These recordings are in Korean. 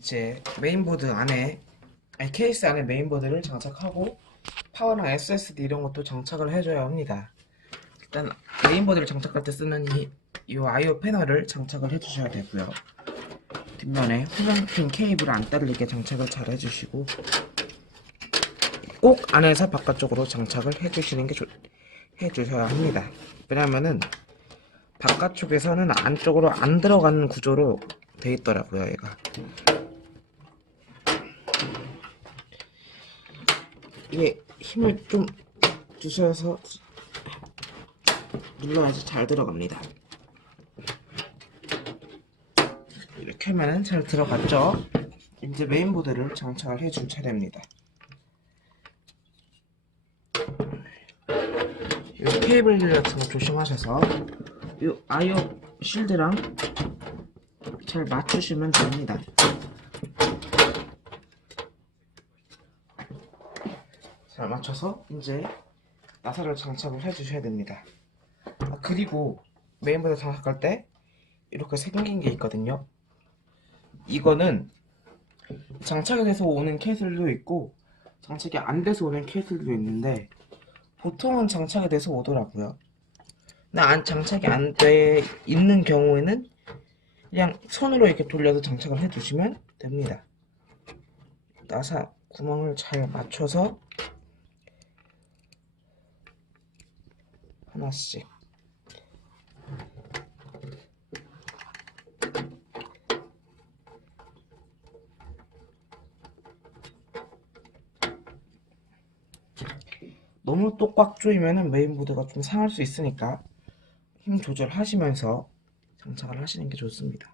이제 메인보드 안에 케이스 안에 메인보드를 장착하고 파워랑 SSD 이런 것도 장착을 해줘야 합니다. 일단 메인보드를 장착할 때 쓰는 이 IO 패널을 장착을 해주셔야 되고요. 뒷면에 후방핀 케이블 안 딸리게 장착을 잘 해주시고 꼭 안에서 바깥쪽으로 장착을 해주셔야 합니다. 왜냐면은 바깥쪽에서는 안쪽으로 안 들어가는 구조로 돼 있더라고요, 얘가. 이게 힘을 좀 주셔서 눌러야지 잘 들어갑니다. 이렇게 하면 잘 들어갔죠? 이제 메인보드를 장착을 해줄 차례입니다. 이 케이블 같은 거 조심하셔서 이 아이오 실드랑 잘 맞추시면 됩니다. 잘 맞춰서 이제 나사를 장착을 해주셔야 됩니다. 그리고 메인보드 장착할 때 이렇게 생긴 게 있거든요. 이거는 장착이 돼서 오는 케이스도 있고 장착이 안 돼서 오는 케이스도 있는데 보통은 장착이 돼서 오더라고요. 근데 장착이 안 돼 있는 경우에는 그냥 손으로 이렇게 돌려서 장착을 해주시면 됩니다. 나사 구멍을 잘 맞춰서 하나씩 너무 또 꽉 조이면은 메인보드가 좀 상할 수 있으니까 힘 조절하시면서 장착을 하시는 게 좋습니다.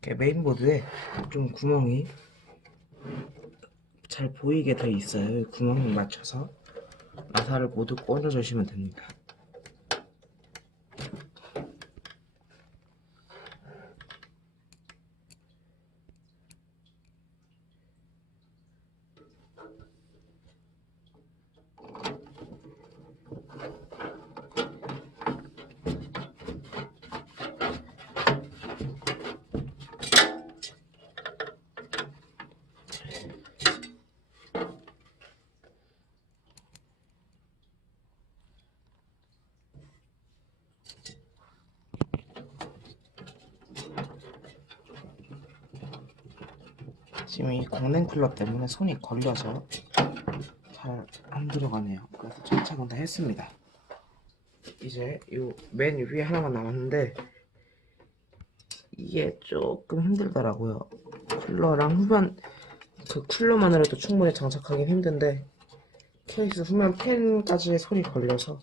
이렇게 메인보드에 좀 구멍이 잘 보이게 돼 있어요. 구멍을 맞춰서 나사를 모두 꽂아주시면 됩니다. 지금 이 공랭 쿨러 때문에 손이 걸려서 잘 안 들어가네요. 그래서 장착은 다 했습니다. 이제 이 맨 위에 하나만 남았는데 이게 조금 힘들더라고요. 쿨러랑 후면 그 쿨러만으로도 충분히 장착하긴 힘든데 케이스 후면 팬까지 손이 걸려서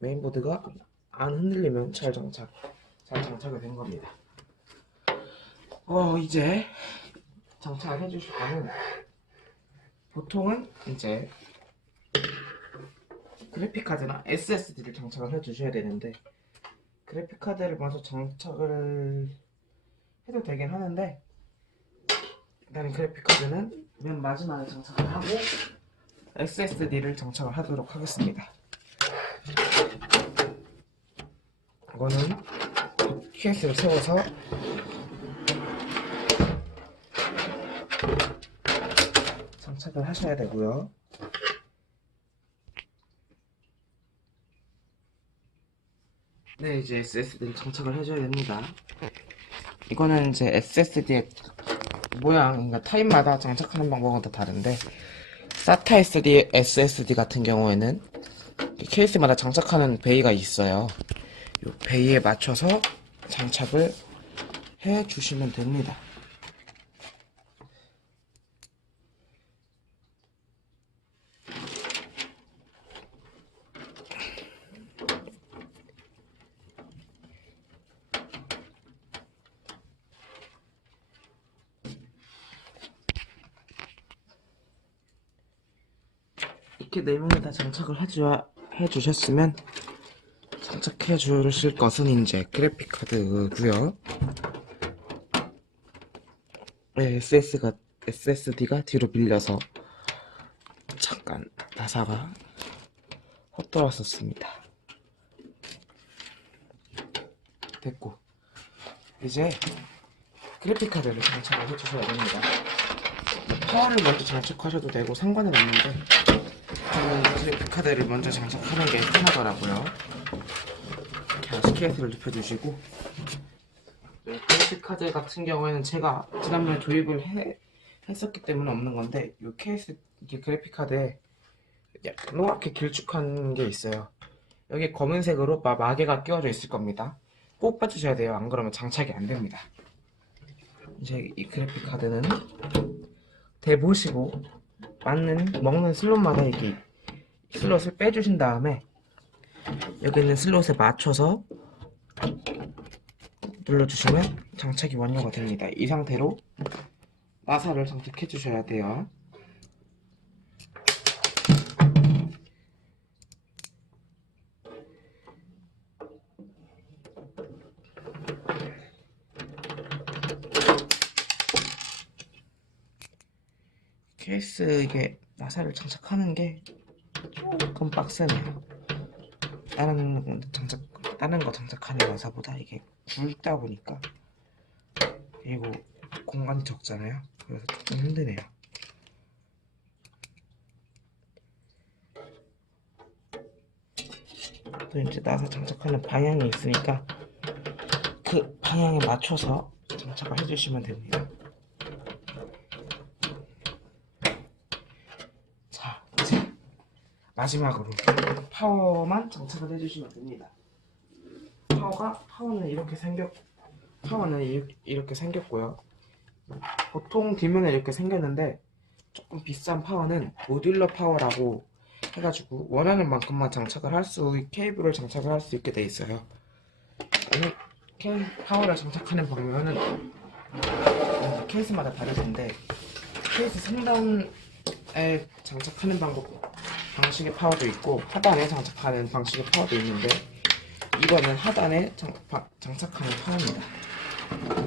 메인보드가 안 흔들리면 잘 장착이 된 겁니다. 이제 장착을 해주실 거는 보통은 이제 그래픽카드나 SSD를 장착을 해주셔야 되는데 그래픽카드를 먼저 장착을 해도 되긴 하는데 일단 그래픽카드는 맨 마지막에 장착을 하고 SSD를 장착을 하도록 하겠습니다. 이거는 케이스를 세워서 장착을 하셔야 되고요. 네, 이제 SSD를 장착을 해줘야 됩니다. 이거는 이제 SSD의 모양, 그러니까 타입마다 장착하는 방법은 다 다른데 SATA SSD 같은 경우에는 케이스마다 장착하는 베이가 있어요. 이 베이에 맞춰서 장착을 해 주시면 됩니다. 이렇게 네 명이 다 장착을 해주셨으면 장착해 주실 것은 이제 그래픽 카드고요. 네, SSD가 뒤로 밀려서 잠깐 나사가 헛돌았었습니다. 됐고, 이제 그래픽카드를 장착을 해주셔야 됩니다. 파워를 먼저 장착하셔도 되고 상관은 없는데 저는 그래픽카드를 먼저 장착하는 게 편하더라고요. 다시 케이스를 눕혀주시고, 그래픽카드 같은 경우에는 제가 지난번에 했었기 때문에 없는 건데, 이 케이스, 이게 그래픽카드에 노랗게 길쭉한 게 있어요. 여기 검은색으로 마개가 끼워져 있을 겁니다. 꼭 빼주셔야 돼요. 안 그러면 장착이 안 됩니다. 이제 이 그래픽카드는 대보시고 먹는 슬롯마다 이렇게 슬롯을 빼주신 다음에 여기 있는 슬롯에 맞춰서 눌러주시면 장착이 완료가 됩니다. 이 상태로 나사를 장착해 주셔야 돼요. 케이스 이게 나사를 장착하는 게 조금 빡세네요. 다른 거 장착하는 나사보다 이게 굵다 보니까, 그리고 공간이 적잖아요. 그래서 조금 힘드네요. 또 이제 나사 장착하는 방향이 있으니까 그 방향에 맞춰서 장착을 해주시면 됩니다. 자, 이제 마지막으로 파워만 장착을 해주시면 됩니다. 파워는 이렇게 생겼고요. 보통 뒷면에 이렇게 생겼는데, 조금 비싼 파워는 모듈러 파워라고 해가지고 원하는 만큼만 케이블을 장착을 할 수 있게 돼 있어요. 파워를 장착하는 방면은 케이스마다 다르던데, 케이스 상단에 장착하는 방식의 파워도 있고 하단에 장착하는 방식의 파워도 있는데, 이거는 하단에 장착하는 파워입니다.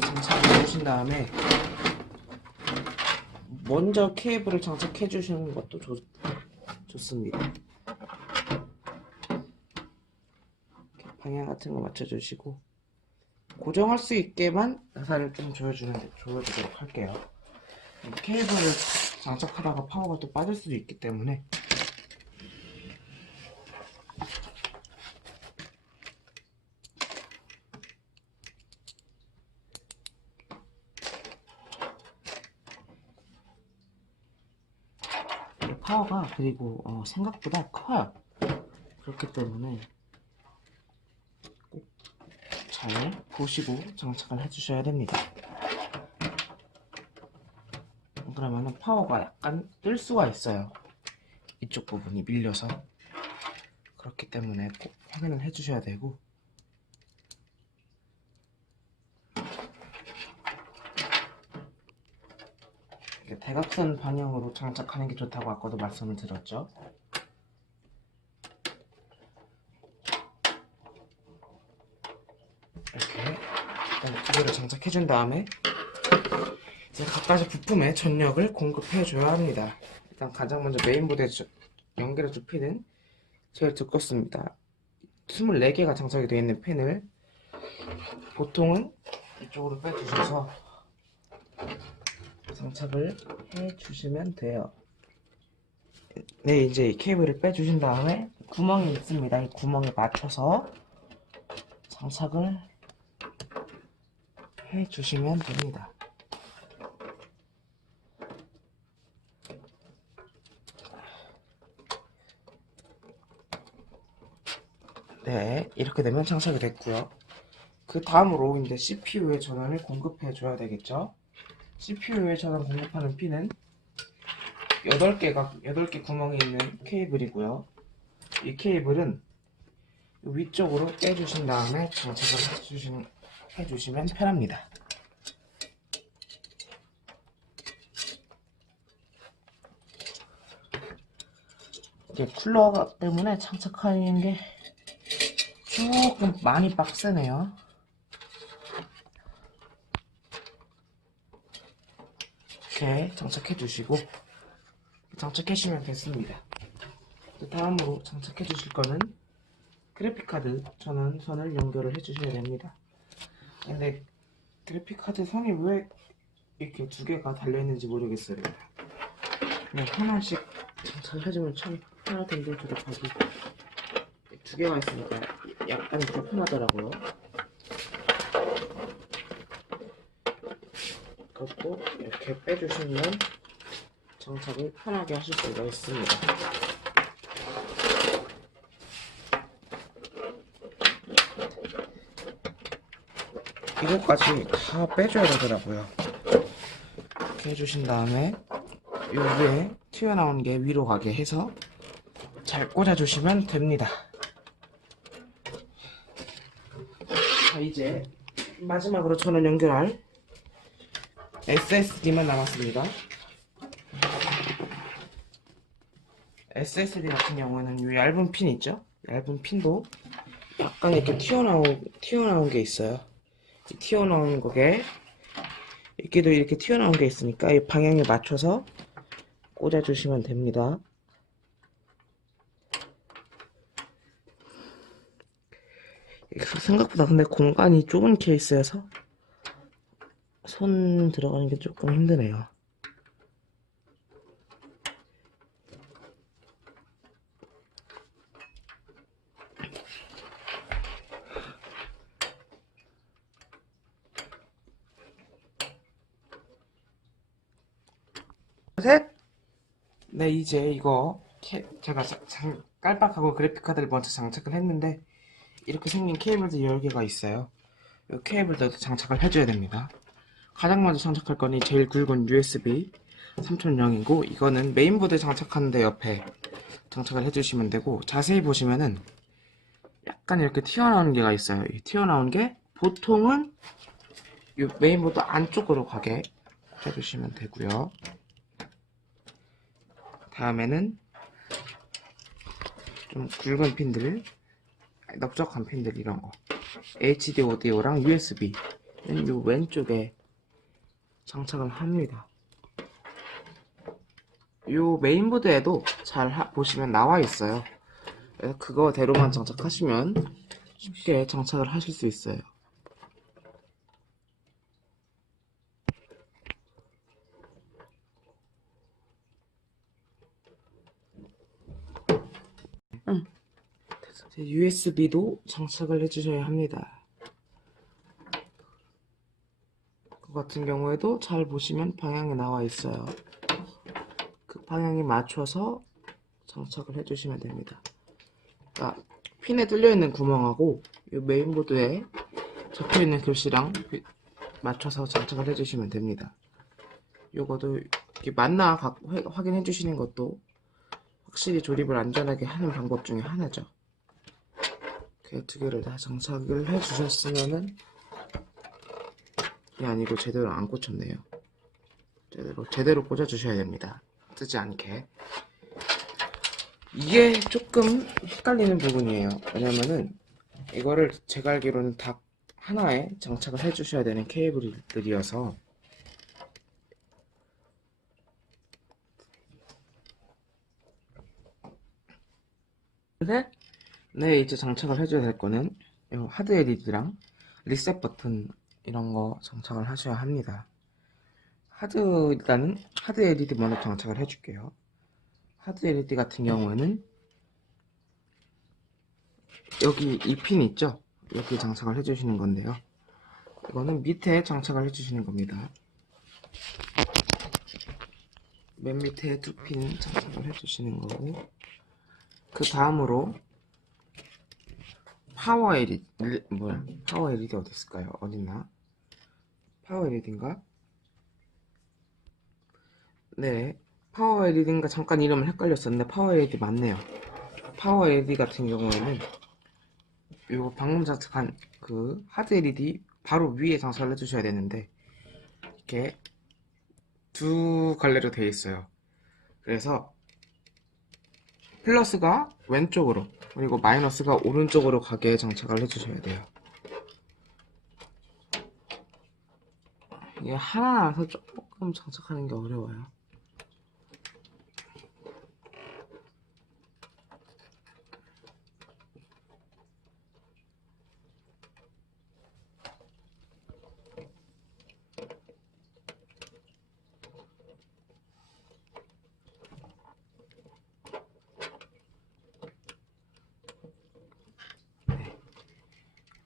장착을 해주신 다음에 먼저 케이블을 장착해 주시는 것도 좋습니다. 방향 같은 거 맞춰주시고, 고정할 수 있게만 나사를 좀 조여주도록 할게요. 케이블을 장착하다가 파워가 또 빠질 수도 있기 때문에 파워가 그리고 생각보다 커요. 그렇기 때문에 꼭 잘 보시고 장착을 해주셔야 됩니다. 그러면은 파워가 약간 뜰 수가 있어요. 이쪽 부분이 밀려서. 그렇기 때문에 꼭 확인을 해주셔야 되고, 대각선 방향으로 장착하는 게 좋다고 아까도 말씀을 드렸죠. 이렇게 일단 두 개를 장착해 준 다음에 이제 각가지 부품에 전력을 공급해 줘야 합니다. 일단 가장 먼저 메인보드에 연결해 줄 핀은 제일 두껍습니다. 24개가 장착이 되어 있는 핀을 보통은 이쪽으로 빼주셔서 장착을 해 주시면 돼요. 네, 이제 이 케이블을 빼주신 다음에 구멍이 있습니다. 이 구멍에 맞춰서 장착을 해 주시면 됩니다. 네, 이렇게 되면 장착이 됐고요. 그 다음으로 이제 CPU에 전원을 공급해 줘야 되겠죠. CPU에 전원 공급하는 핀은 8개 구멍이 있는 케이블이고요. 이 케이블은 위쪽으로 빼주신 다음에 장착을 해주시면 편합니다. 이게 쿨러 때문에 장착하는 게 조금 많이 빡세네요. 이렇게 장착해 주시고 장착해 주시면 됐습니다. 다음으로 장착해 주실 거는 그래픽카드 전원선을 연결을 해 주셔야 됩니다. 근데 그래픽카드 선이 왜 이렇게 두 개가 달려 있는지 모르겠어요. 그냥 하나씩 장착해주면 참 편할 텐데 조립하기. 두 개가 있으니까 약간 불편하더라고요. 그것도 이렇게 빼주시면 장착을 편하게 하실 수가 있습니다. 이것까지 다 빼줘야 되더라고요. 이렇게 해주신 다음에 요 위에 튀어나온 게 위로 가게 해서 잘 꽂아주시면 됩니다. 자, 이제 마지막으로 전원 연결할 SSD만 남았습니다. SSD 같은 경우는 이 얇은 핀 있죠? 얇은 핀도 약간 이렇게 튀어나온 게 있어요. 이 튀어나온 거게 이렇게도 이렇게 튀어나온 게 있으니까 이 방향에 맞춰서 꽂아주시면 됩니다. 생각보다 근데 공간이 좁은 케이스여서 손 들어가는 게 조금 힘드네요. 셋! 네, 이제 이거 제가 깔빡하고 그래픽카드를 먼저 장착을 했는데 이렇게 생긴 케이블도 10개가 있어요. 이 케이블도 장착을 해줘야 됩니다. 가장 먼저 장착할 거니 제일 굵은 USB 3000이고 이거는 메인보드에 장착하는데 옆에 장착을 해주시면 되고, 자세히 보시면은 약간 이렇게 튀어나오는 게가 있어요. 이 튀어나온 게 보통은 이 메인보드 안쪽으로 가게 꽂아주시면 되고요. 다음에는 좀 굵은 핀들, 넓적한 핀들 이런 거 HD 오디오랑 USB는 이 왼쪽에 장착을 합니다. 이 메인보드에도 잘 보시면 나와 있어요. 그래서 그거대로만 장착하시면 쉽게 장착을 하실 수 있어요. USB도 장착을 해주셔야 합니다. 그 같은 경우에도 잘 보시면 방향이 나와 있어요. 그 방향에 맞춰서 장착을 해주시면 됩니다. 그러니까 핀에 뚫려있는 구멍하고 이 메인보드에 적혀있는 글씨랑 맞춰서 장착을 해주시면 됩니다. 요거도 이렇게 맞나 확인해 주시는 것도 확실히 조립을 안전하게 하는 방법 중에 하나죠. 이렇게 두 개를 다 장착을 해 주셨으면은, 이게 아니고 제대로 안 꽂혔네요. 제대로 꽂아 주셔야 됩니다. 뜨지 않게. 이게 조금 헷갈리는 부분이에요. 왜냐면은 이거를 제가 알기로는 다 하나에 장착을 해 주셔야 되는 케이블들이어서, 네, 이제 장착을 해줘야 될 거는 이 하드 LED랑 리셋 버튼 이런 거 장착을 하셔야 합니다. 일단은 하드 LED 먼저 장착을 해줄게요. 하드 LED 같은 경우에는 여기 이 핀 있죠? 여기 장착을 해주시는 건데요. 이거는 밑에 장착을 해주시는 겁니다. 맨 밑에 두 핀 장착을 해주시는 거고, 그 다음으로 파워 LED, 파워 LED 어디 있을까요? 어딨나? 파워 LED인가? 네, 파워 LED인가 잠깐 이름을 헷갈렸었는데 파워 LED 맞네요. 파워 LED 같은 경우에는 이거 방금 장착한 그 하드 LED 바로 위에 장착을 해주셔야 되는데 이렇게 두 갈래로 되어 있어요. 그래서 플러스가 왼쪽으로 그리고 마이너스가 오른쪽으로 가게 장착을 해주셔야 돼요. 이게 하나라서 조금 장착하는 게 어려워요.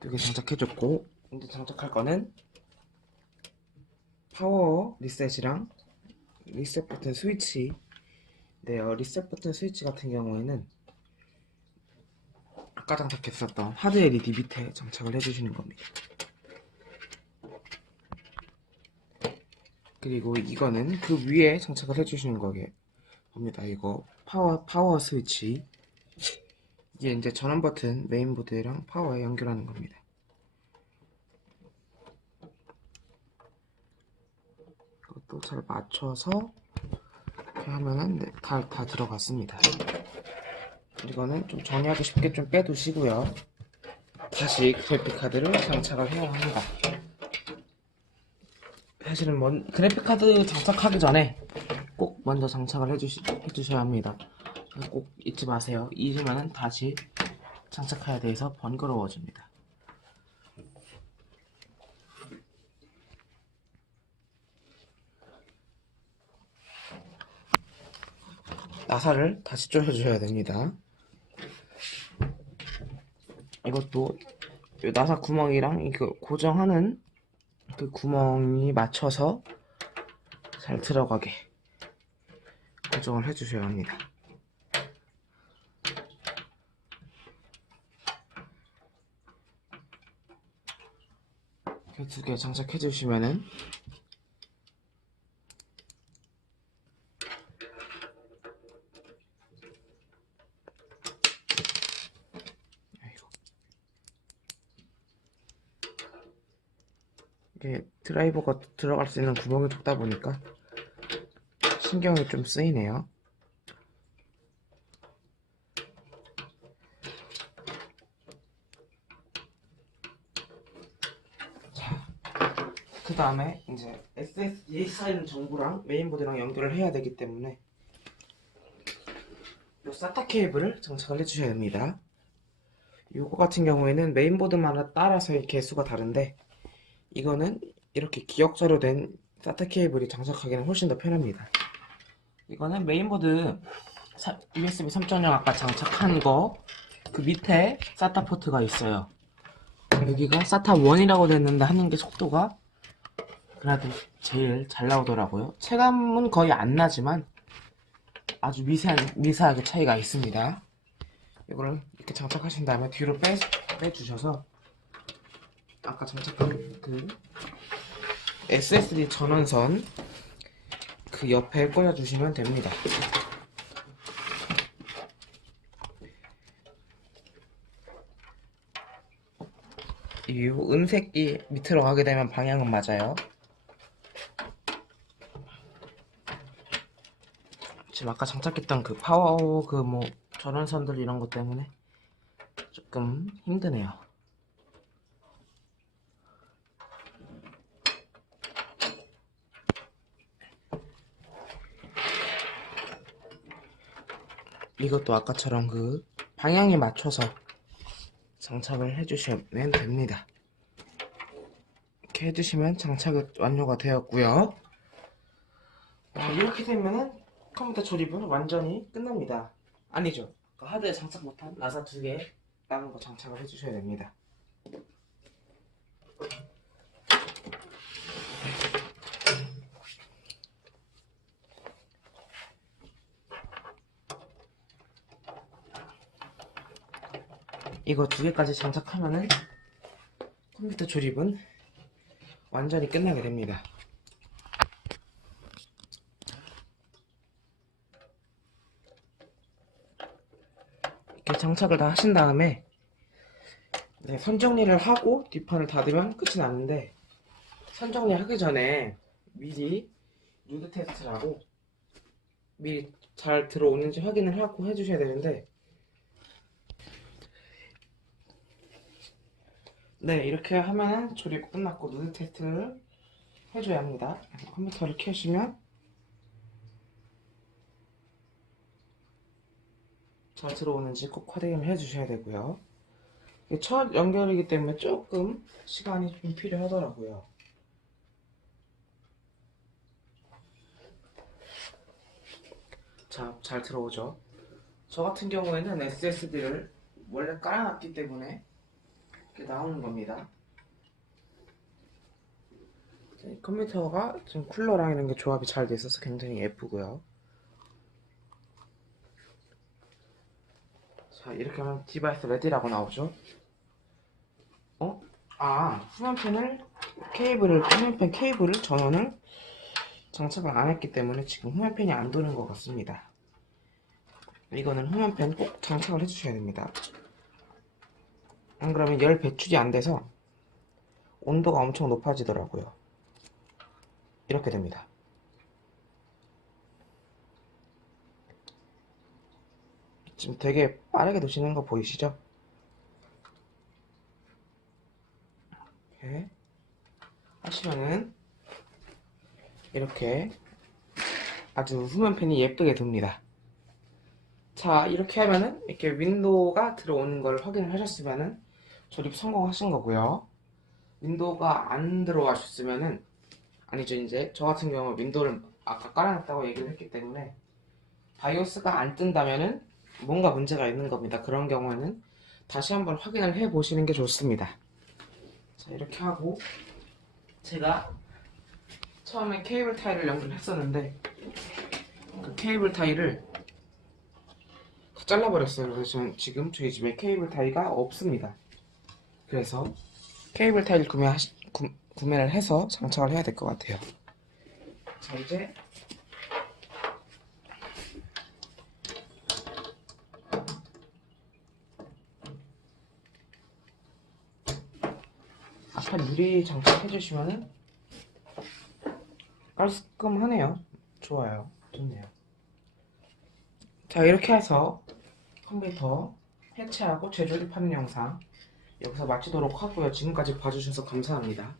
두 개 장착해줬고, 이제 장착할 거는 파워 리셋이랑 리셋 버튼 스위치. 네, 리셋 버튼 스위치 같은 경우에는 아까 장착했었던 하드 LED 밑에 장착을 해주시는 겁니다. 그리고 이거는 그 위에 장착을 해주시는 겁니다. 이거 파워 스위치. 이게 이제 전원 버튼 메인보드랑 파워에 연결하는 겁니다. 이것도 잘 맞춰서 이렇게 하면은 네, 다 들어갔습니다. 이거는 좀 정리하기 쉽게 좀 빼두시고요. 다시 그래픽카드를 장착을 해야 합니다. 사실은 그래픽카드 장착하기 전에 꼭 먼저 장착을 해주셔야 합니다. 꼭 잊지 마세요. 잊으면 다시 장착해야 돼서 번거로워집니다. 나사를 다시 조여줘야 됩니다. 이것도 나사 구멍이랑 이거 고정하는 그 구멍이 맞춰서 잘 들어가게 고정을 해주셔야 합니다. 이렇게 두 개 장착해 주시면은 이게 드라이버가 들어갈 수 있는 구멍이 좁다 보니까 신경이 좀 쓰이네요. 자, 그 다음에 이제 SSD 파일 정보랑 메인보드랑 연결을 해야 되기 때문에 이 SATA 케이블을 장착을 해주셔야 됩니다. 이거 같은 경우에는 메인보드마다 따라서 개수가 다른데 이거는 이렇게 기역자로 된 SATA 케이블이 장착하기는 훨씬 더 편합니다. 이거는 메인보드 USB 3.0 아까 장착한 거 그 밑에 SATA 포트가 있어요. 여기가 SATA 1이라고 됐는데 하는 게 속도가 그래도 제일 잘 나오더라고요. 체감은 거의 안 나지만 아주 미세하게 차이가 있습니다. 이거를 이렇게 장착하신 다음에 뒤로 빼주셔서 아까 장착한 그 SSD 전원선 그 옆에 꽂아주시면 됩니다. 이 은색이 밑으로 가게 되면 방향은 맞아요. 지금 아까 장착했던 그 파워 전원선들 이런 것 때문에 조금 힘드네요. 이것도 아까처럼 그 방향에 맞춰서 장착을 해주시면 됩니다. 이렇게 해주시면 장착이 완료가 되었고요. 이렇게 되면은 컴퓨터 조립은 완전히 끝납니다. 아니죠. 그 하드에 장착 못한 나사 두 개 다른 거 장착을 해주셔야 됩니다. 이거 두 개까지 장착하면은 컴퓨터 조립은 완전히 끝나게 됩니다. 이렇게 장착을 다 하신 다음에 선 정리를 하고 뒷판을 닫으면 끝이 나는데 선 정리하기 전에 미리 누드 테스트를 하고 미리 잘 들어오는지 확인을 하고 해주셔야 되는데 네, 이렇게 하면은 조립 끝났고 누드 테스트를 해줘야 합니다. 컴퓨터를 켜시면 잘 들어오는지 꼭 확인을 해주셔야 되고요. 이게 첫 연결이기 때문에 조금 시간이 좀 필요하더라고요. 자, 잘 들어오죠? 저 같은 경우에는 SSD를 원래 깔아놨기 때문에 이렇게 나오는 겁니다. 컴퓨터가 지금 쿨러랑 이런 게 조합이 잘 돼 있어서 굉장히 예쁘고요. 자, 이렇게 하면 디바이스 레디라고 나오죠. 후면펜 케이블을 전원을 장착을 안 했기 때문에 지금 후면펜이 안 도는 것 같습니다. 이거는 후면펜 꼭 장착을 해주셔야 됩니다. 안 그러면 열 배출이 안 돼서 온도가 엄청 높아지더라고요. 이렇게 됩니다. 지금 되게 빠르게 도시는 거 보이시죠? 이렇게 하시면은 이렇게 아주 후면펜이 예쁘게 듭니다. 자, 이렇게 하면은 이렇게 윈도우가 들어오는 걸 확인을 하셨으면은 조립 성공하신 거고요. 윈도우가 안 들어와셨으면은 아니죠. 이제 저 같은 경우 윈도우를 아까 깔아놨다고 얘기를 했기 때문에 바이오스가 안 뜬다면은 뭔가 문제가 있는 겁니다. 그런 경우에는 다시 한번 확인을 해 보시는 게 좋습니다. 자, 이렇게 하고 제가 처음에 케이블 타이를 연결했었는데 그 케이블 타이를 다 잘라버렸어요. 그래서 지금 저희 집에 케이블 타이가 없습니다. 그래서 케이블 타이를 구매를 해서 장착을 해야 될 것 같아요. 자, 이제 앞판 유리 장착해 주시면은 깔끔하네요. 좋아요. 좋네요. 자, 이렇게 해서 컴퓨터 해체하고 재조립하는 영상 여기서 마치도록 하고요. 지금까지 봐주셔서 감사합니다.